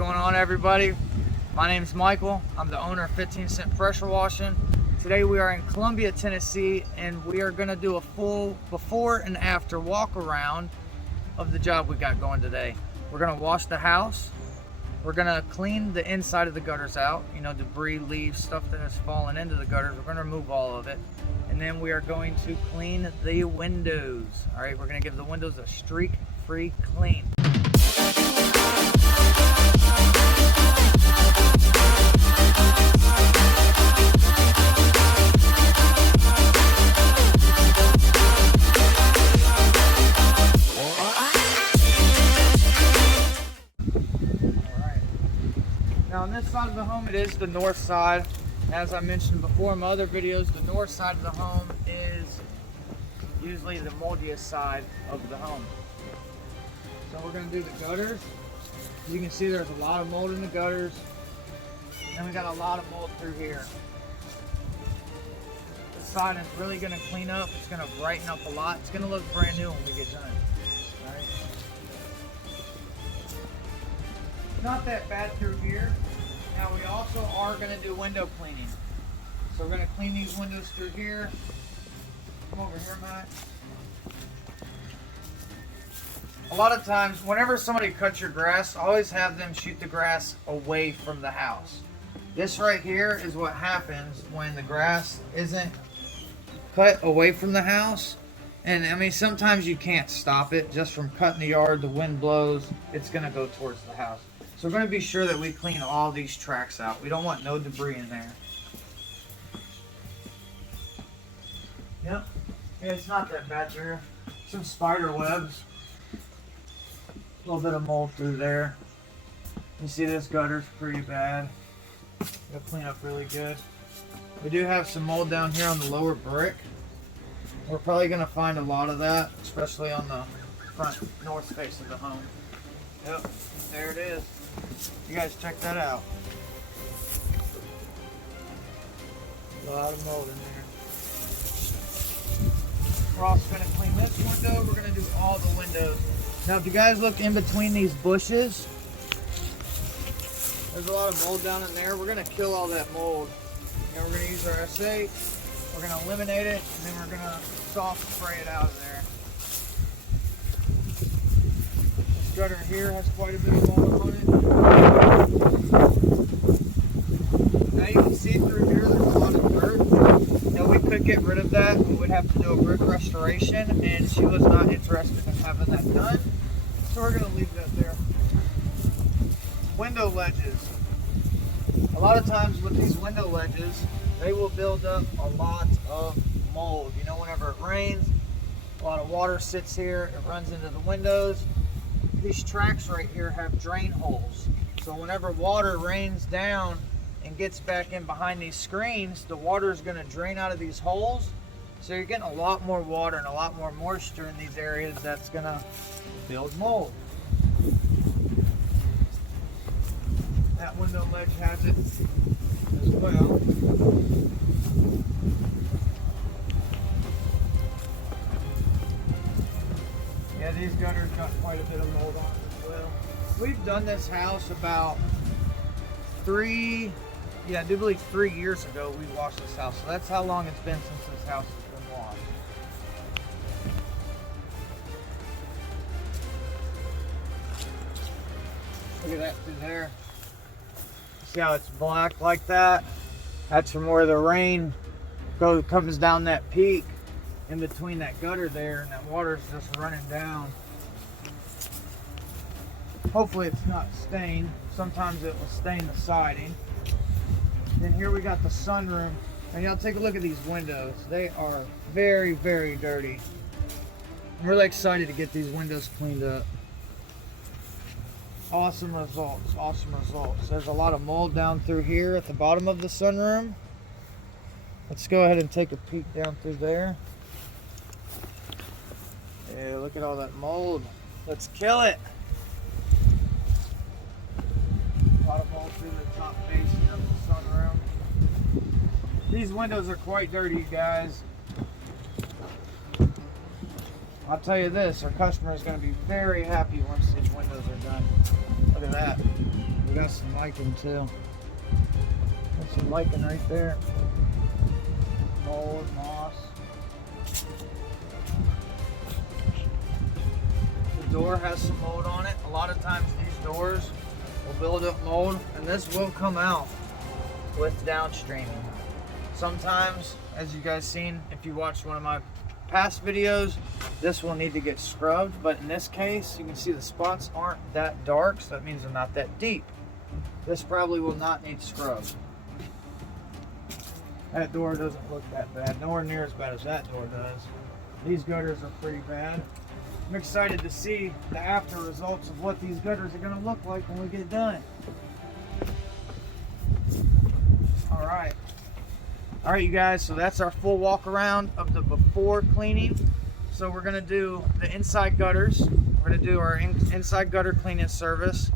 going on, everybody? My name's Michael. I'm the owner of 15 Cent Pressure Washing. Today we are in Columbia, Tennessee, and we are going to do a full before and after walk around of the job we got going today. We're going to wash the house. We're going to clean the inside of the gutters out, you know, debris, leaves, stuff that has fallen into the gutters. We're going to remove all of it. And then we are going to clean the windows. All right, we're going to give the windows a streak-free clean. Now on this side of the home, it is the north side. As I mentioned before in my other videos, the north side of the home is usually the moldiest side of the home. So we're going to do the gutters. As you can see, there's a lot of mold in the gutters. And we got a lot of mold through here. This side is really going to clean up. It's going to brighten up a lot. It's going to look brand new when we get done. All right. Not that bad through here. Now we also are going to do window cleaning. So we're going to clean these windows through here. Come over here, Matt. A lot of times, whenever somebody cuts your grass, always have them shoot the grass away from the house. This right here is what happens when the grass isn't cut away from the house. And I mean, sometimes you can't stop it just from cutting the yard. The wind blows, it's going to go towards the house. So we're going to be sure that we clean all these tracks out. We don't want no debris in there. Yep. Yeah, it's not that bad through here. Some spider webs. A little bit of mold through there. You see this gutter's pretty bad. It'll clean up really good. We do have some mold down here on the lower brick. We're probably going to find a lot of that, especially on the front north face of the home. Yep, there it is. You guys check that out. A lot of mold in there. We're also going to clean this window. We're going to do all the windows. Now, if you guys look in between these bushes, there's a lot of mold down in there. We're going to kill all that mold. And we're going to use our S8. We're going to eliminate it, and then we're going to soft spray it out of there. This gutter here has quite a bit of mold on it. Now you can see through here there's a lot of dirt. Now we could get rid of that. We would have to do a brick restoration, and she was not interested in having that done. So we're going to leave that there. Window ledges. A lot of times with these window ledges, they will build up a lot of mold. You know, whenever it rains, a lot of water sits here, it runs into the windows. These tracks right here have drain holes. So whenever water rains down and gets back in behind these screens, the water is going to drain out of these holes. So you're getting a lot more water and a lot more moisture in these areas. That's going to build mold. That window ledge has it as well. Yeah, these gutters got quite a bit of mold on them as well. We've done this house about I do believe 3 years ago we washed this house. So that's how long it's been since this house has been washed. Look at that through there. See how it's black like that? That's from where the rain comes down that peak in between that gutter there, and that water's just running down. Hopefully it's not stained. Sometimes it will stain the siding. Then here we got the sunroom. And y'all take a look at these windows. They are very, very dirty. I'm really excited to get these windows cleaned up. Awesome results, awesome results. There's a lot of mold down through here at the bottom of the sunroom. Let's go ahead and take a peek down through there. Yeah, look at all that mold. Let's kill it. A lot of mold through the top facing of the sunroom. These windows are quite dirty, guys. I'll tell you this, our customer is going to be very happy once these windows are done. Look at that. We got some lichen too. Got some lichen right there. Mold, moss. The door has some mold on it. A lot of times these doors will build up mold, and this will come out with downstreaming. Sometimes, as you guys seen, if you watched one of my past videos, this will need to get scrubbed, but in this case, you can see the spots aren't that dark, so that means they're not that deep. This probably will not need scrubbed. That door doesn't look that bad, nowhere near as bad as that door does. These gutters are pretty bad. I'm excited to see the after results of what these gutters are going to look like when we get done. All right, you guys, so that's our full walk around of the before cleaning. So we're gonna do the inside gutters. We're gonna do our inside gutter cleaning service,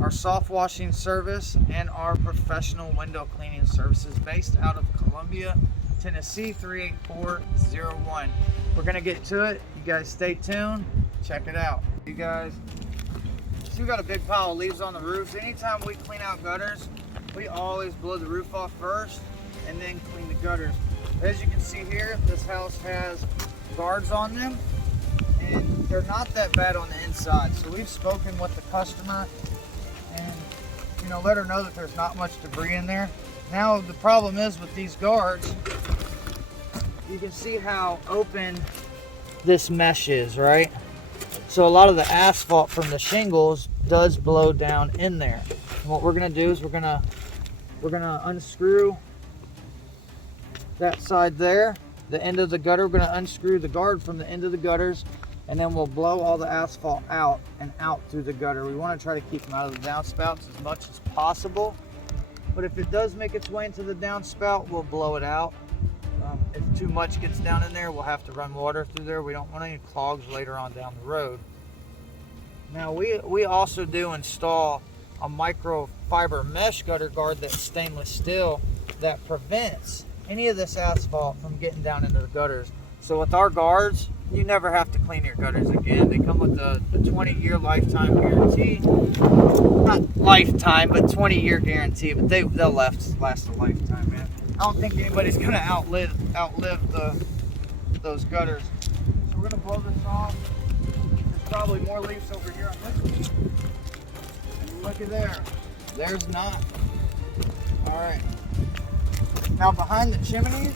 our soft washing service, and our professional window cleaning services based out of Columbia, Tennessee 38401. We're gonna get to it. You guys stay tuned, check it out. You guys, so we got a big pile of leaves on the roofs. Anytime we clean out gutters, we always blow the roof off first and then clean the gutters. As you can see here, this house has guards on them, and they're not that bad on the inside. So we've spoken with the customer and, you know, let her know that there's not much debris in there. Now the problem is with these guards, you can see how open this mesh is, right? So a lot of the asphalt from the shingles does blow down in there. And what we're gonna do is we're gonna unscrew that side there, the end of the gutter. We're going to unscrew the guard from the end of the gutters, and then we'll blow all the asphalt out and out through the gutter. We want to try to keep them out of the downspouts as much as possible, but if it does make its way into the downspout, we'll blow it out. If too much gets down in there, we'll have to run water through there. We don't want any clogs later on down the road. Now we also do install a microfiber mesh gutter guard that's stainless steel that prevents any of this asphalt from getting down into the gutters. So with our guards, you never have to clean your gutters again. They come with the 20-year lifetime guarantee. Not lifetime, but 20-year guarantee. But they'll last a lifetime, man. I don't think anybody's gonna outlive those gutters. So we're gonna blow this off. There's probably more leaves over here on this one. And look at there. There's not. All right. Now behind the chimneys,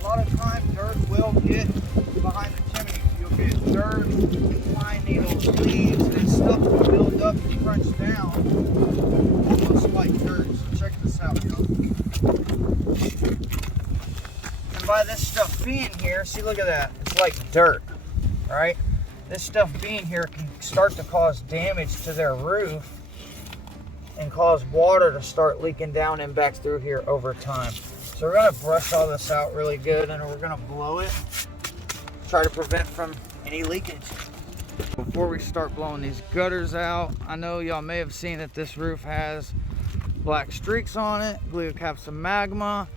a lot of times dirt will get behind the chimneys. You'll get dirt, pine needles, leaves, and stuff will build up and crunch down, almost like dirt. So check this out, y'all. And by this stuff being here, see, look at that. It's like dirt, right? This stuff being here can start to cause damage to their roof and cause water to start leaking down and back through here over time. So we're gonna brush all this out really good, and we're gonna blow it, try to prevent from any leakage. Before we start blowing these gutters out, I know y'all may have seen that this roof has black streaks on it. I believe it have some magma,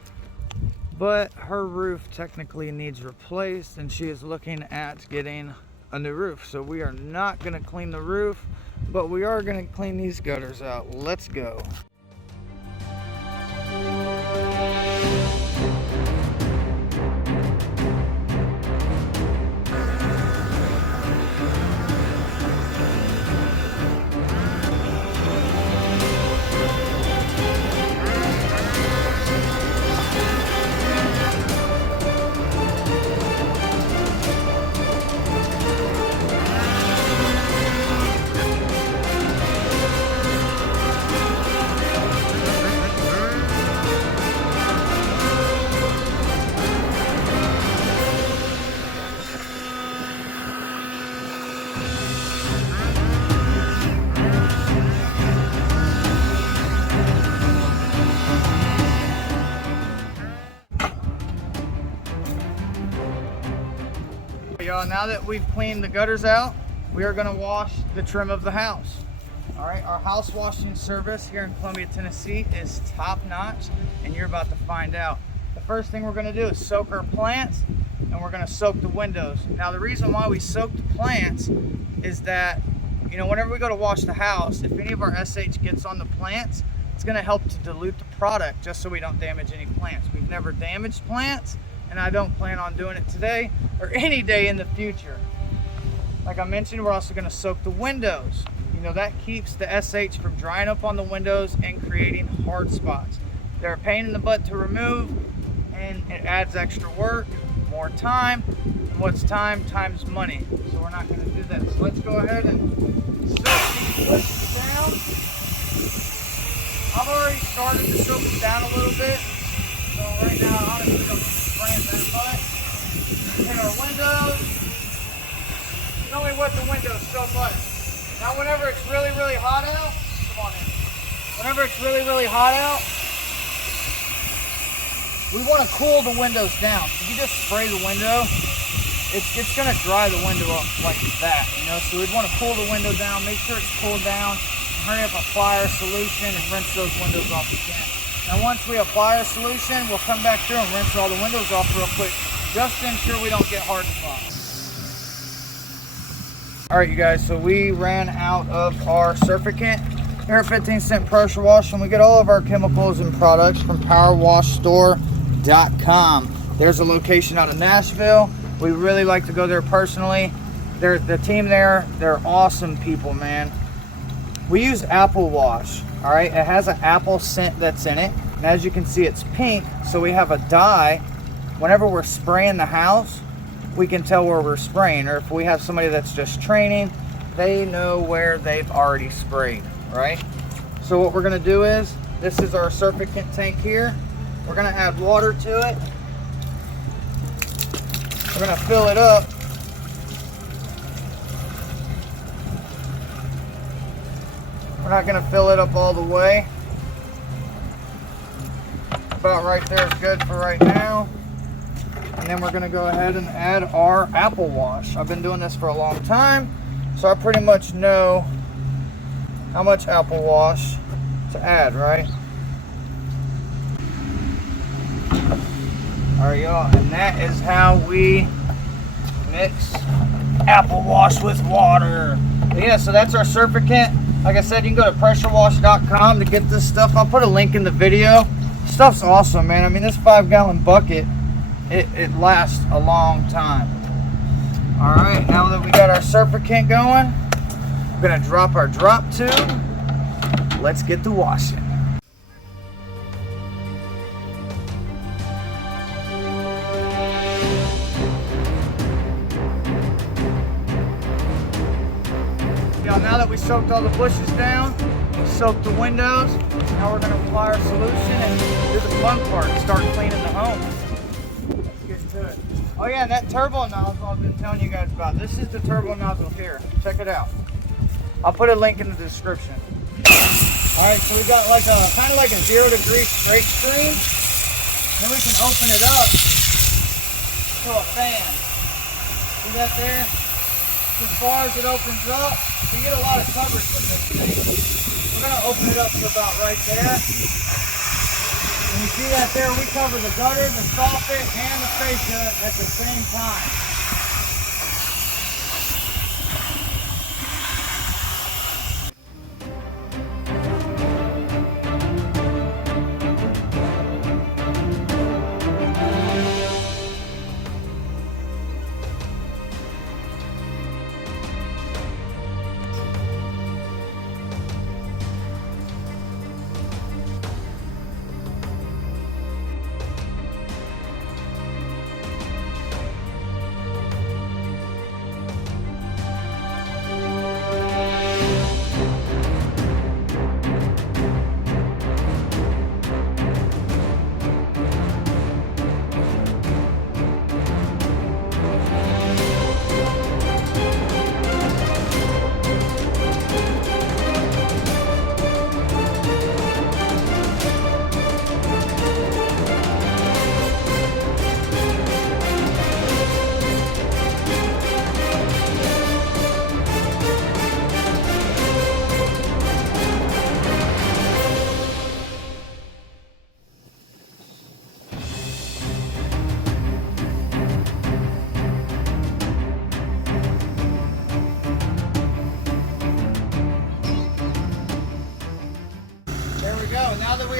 but her roof technically needs replaced, and she is looking at getting a new roof. So we are not gonna clean the roof, but we are going to clean these gutters out. Let's go. Y'all, now that we've cleaned the gutters out, we are going to wash the trim of the house. All right, our house washing service here in Columbia, Tennessee is top notch, and you're about to find out. The first thing we're going to do is soak our plants, and we're going to soak the windows. Now the reason why we soak the plants is that you know, whenever we go to wash the house, if any of our SH gets on the plants, it's going to help to dilute the product just so we don't damage any plants. We've never damaged plants, and I don't plan on doing it today or any day in the future. Like I mentioned, we're also going to soak the windows. You know, that keeps the SH from drying up on the windows and creating hard spots. They're a pain in the butt to remove, and it adds extra work, more time. And what's time? Time's money. So we're not going to do that. So let's go ahead and soak these bushes down. I've already started to soak them down a little bit. So right now, honestly, I'm spraying that much. In our windows. You can only wet the windows so much. Now whenever it's really, really hot out, come on in. Whenever it's really, really hot out, we want to cool the windows down. If you just spray the window, it's going to dry the window up like that, you know. So we'd want to cool the window down, make sure it's cooled down, hurry up, apply our solution, and rinse those windows off again. Now once we apply our solution, we'll come back through and rinse all the windows off real quick, just to ensure we don't get hard spots. All right, you guys, so we ran out of our Surfactant here at 15 Cent Pressure Wash, and we get all of our chemicals and products from powerwashstore.com. There's a location out of Nashville. We really like to go there personally. The team there, they're awesome people, man. We use apple wash, all right? It has an apple scent that's in it, and as you can see, it's pink, so we have a dye. Whenever we're spraying the house, we can tell where we're spraying, or if we have somebody that's just training, they know where they've already sprayed, right? So what we're gonna do is, this is our Surfactant tank here. We're gonna add water to it. We're gonna fill it up. We're not gonna fill it up all the way. About right there is good for right now. And then we're gonna go ahead and add our apple wash. I've been doing this for a long time, so I pretty much know how much apple wash to add, right? All right, y'all, and that is how we mix apple wash with water. But yeah, so that's our Surfactant. Like I said, you can go to pressurewash.com to get this stuff. I'll put a link in the video. Stuff's awesome, man. I mean, this 5-gallon bucket, it lasts a long time. All right, now that we got our Surfactant going, we're gonna drop our drop tube. Let's get to washing. Now that we soaked all the bushes down, soaked the windows, now we're going to apply our solution and do the fun part, start cleaning the home. Let's get to it. Oh yeah, and that turbo nozzle I've been telling you guys about. This is the turbo nozzle here. Check it out. I'll put a link in the description. Alright, so we got like a kind of like a 0-degree straight stream. Then we can open it up to a fan. See that there? As far as it opens up, you get a lot of coverage with this thing. We're going to open it up to about right there. And you see that there, we cover the gutter, the soffit, and the fascia at the same time.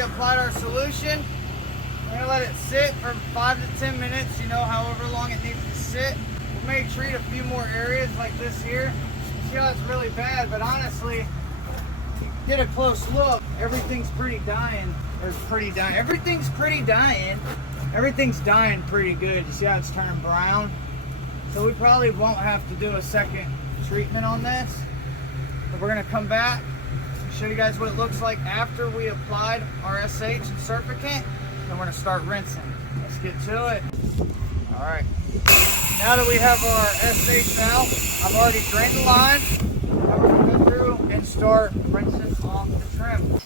applied our solution. We're gonna let it sit for 5 to 10 minutes, you know, however long it needs to sit. We may treat a few more areas like this here. See how it's really bad, but honestly, get a close look. Everything's pretty dying. Everything's pretty dying. Everything's dying pretty good. You see how it's turning brown? So we probably won't have to do a second treatment on this. But we're gonna come back and show you guys what it looks like after we applied our SH and Surfactant. Then we're gonna start rinsing. Let's get to it. All right. Now that we have our SH out, I've already drained the line. Now we're gonna go through and start rinsing off the trim.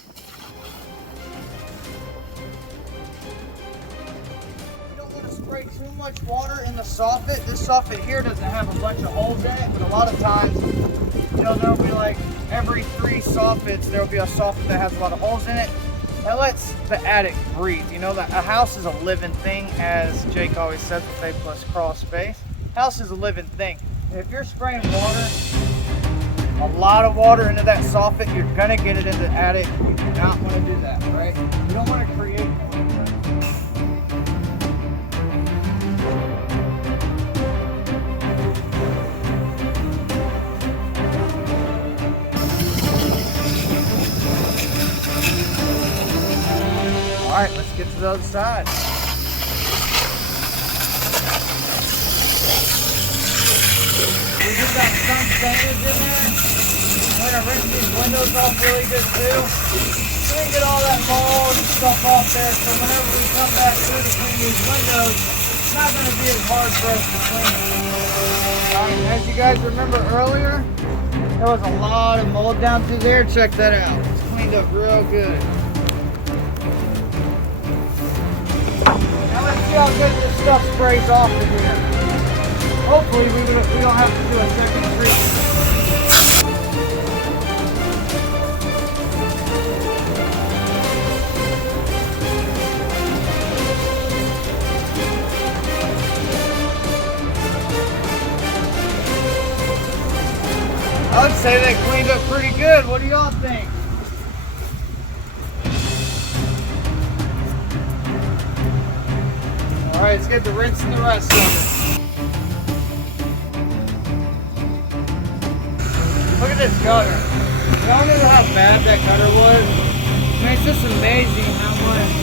Spray too much water in the soffit. This soffit here doesn't have a bunch of holes in it, but a lot of times, you know, there'll be like every 3 soffits, there'll be a soffit that has a lot of holes in it. That lets the attic breathe. You know, that a house is a living thing, as Jake always says with A plus crawl space. House is a living thing. And if you're spraying water, a lot of water into that soffit, you're gonna get it into the attic. You do not want to do that, right? You don't want to create noise. All right, let's get to the other side. We just got some stainage in there. We're gonna rinse these windows off really good too. We can get all that mold and stuff off there, so whenever we come back through to clean these windows, it's not gonna be as hard for us to clean. All right, as you guys remember earlier, there was a lot of mold down through there. Check that out. It's cleaned up real good. Now let's see how good this stuff sprays off in here. Hopefully we don't have to do a second treatment. I would say they cleaned up pretty good. What do y'all think? All right, let's get to rinsing the rest of it. Look at this gutter. Y'all know how bad that gutter was? I mean, it's just amazing how much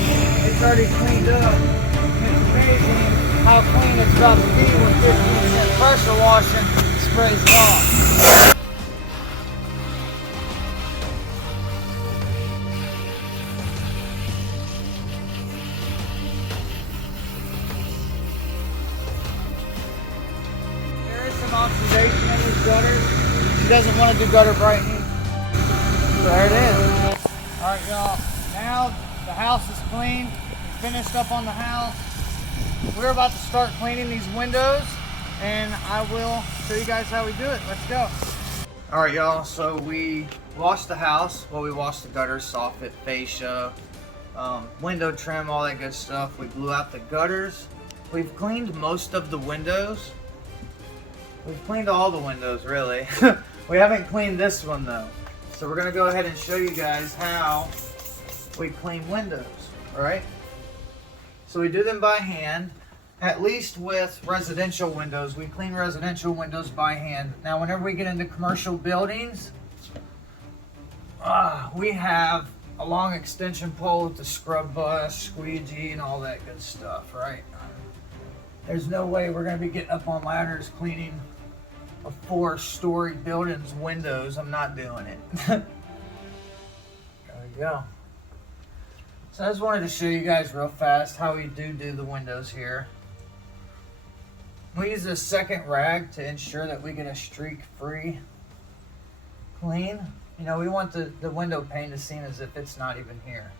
it's already cleaned up. And it's amazing how clean it's about to be when 15% pressure washing sprays it off. Oxidation in these gutters. She doesn't want to do gutter brightening. So there it is. Alright y'all, now the house is clean. We finished up on the house. We're about to start cleaning these windows, and I will show you guys how we do it. Let's go. Alright y'all, so we washed the house. Well, we washed the gutters, soffit, fascia, window trim, all that good stuff. We blew out the gutters. We've cleaned most of the windows. We've cleaned all the windows, really. We haven't cleaned this one, though. So we're going to go ahead and show you guys how we clean windows, all right? So we do them by hand, at least with residential windows. We clean residential windows by hand. Now, whenever we get into commercial buildings, we have a long extension pole with the scrub brush, squeegee, and all that good stuff, right? There's no way we're going to be getting up on ladders cleaning a 4-story building's windows. I'm not doing it. There we go. So I just wanted to show you guys real fast how we do the windows here. We use a second rag to ensure that we get a streak-free clean. You know, we want the window pane to seem as if it's not even here.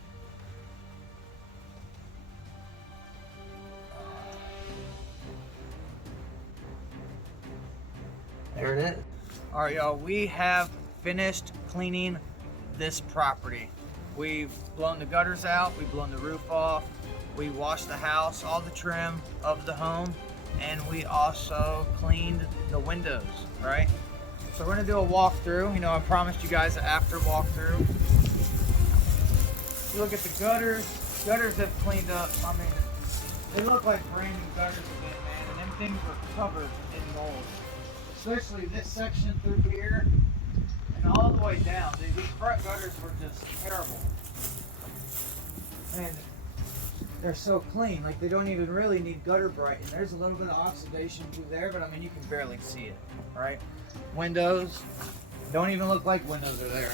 There it is. All right, y'all, we have finished cleaning this property. We've blown the gutters out, we've blown the roof off, we washed the house, all the trim of the home, and we also cleaned the windows, right? So we're gonna do a walkthrough. You know, I promised you guys an after walkthrough. You look at the gutters. Gutters have cleaned up. I mean, they look like brand new gutters again, man. And them things were covered in mold. Especially this section through here and all the way down. Dude, these front gutters were just terrible. And they're so clean, like they don't even really need gutter brighten. There's a little bit of oxidation through there, but I mean, you can barely see it, right? Windows don't even look like windows are there.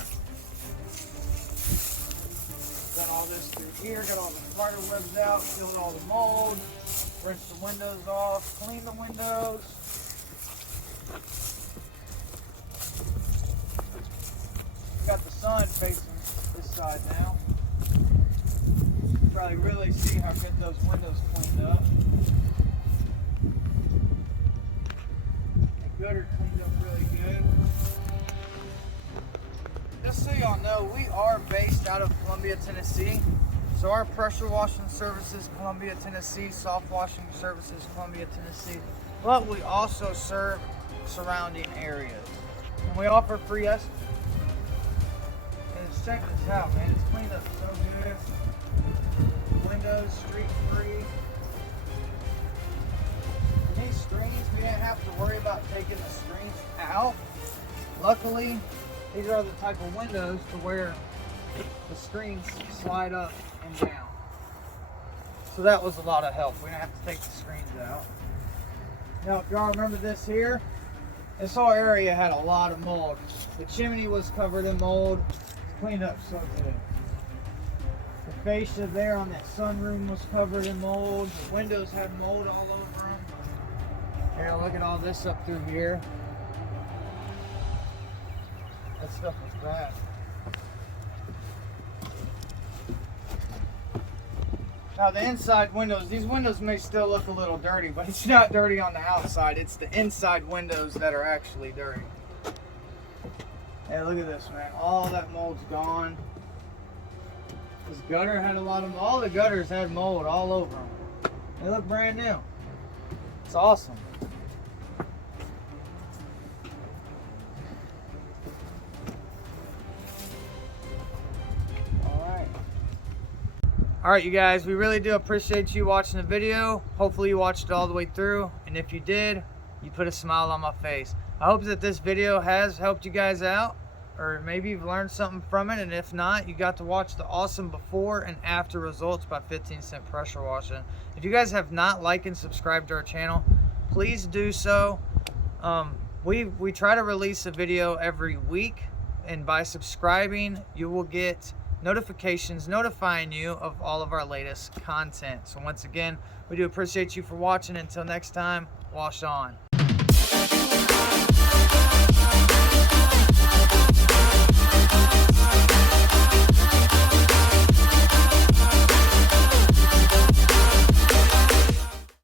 Got all this through here, got all the spider webs out, killed all the mold, rinsed the windows off, cleaned the windows. Got the sun facing this side now. Probably really see how good those windows cleaned up. The gutter cleaned up really good. Just so y'all know, we are based out of Columbia, Tennessee. So our pressure washing services, Columbia, Tennessee, soft washing services, Columbia, Tennessee. But we also serve surrounding areas. And we offer free estimates. And check this out, man. It's cleaned up so good. Windows, streak free. These screens, we didn't have to worry about taking the screens out. Luckily, these are the type of windows to where the screens slide up and down. So that was a lot of help. We didn't have to take the screens out. Now, if y'all remember this here, this whole area had a lot of mold. The chimney was covered in mold. It's cleaned up so good. The fascia there on that sunroom was covered in mold. The windows had mold all over them. Here, look at all this up through here. That stuff was bad. Now the inside windows, these windows may still look a little dirty, but it's not dirty on the outside. It's the inside windows that are actually dirty. Hey, look at this, man. All that mold's gone. This gutter had a lot of mold. All the gutters had mold all over them. They look brand new. It's awesome. All right, you guys, we really do appreciate you watching the video. Hopefully you watched it all the way through. And if you did, you put a smile on my face. I hope that this video has helped you guys out, or maybe you've learned something from it. And if not, you got to watch the awesome before and after results by 15 Cent Pressure Washing. If you guys have not liked and subscribed to our channel, please do so. We try to release a video every week, and by subscribing, you will get notifications notifying you of all of our latest content. So once again, we do appreciate you for watching. Until next time, wash on.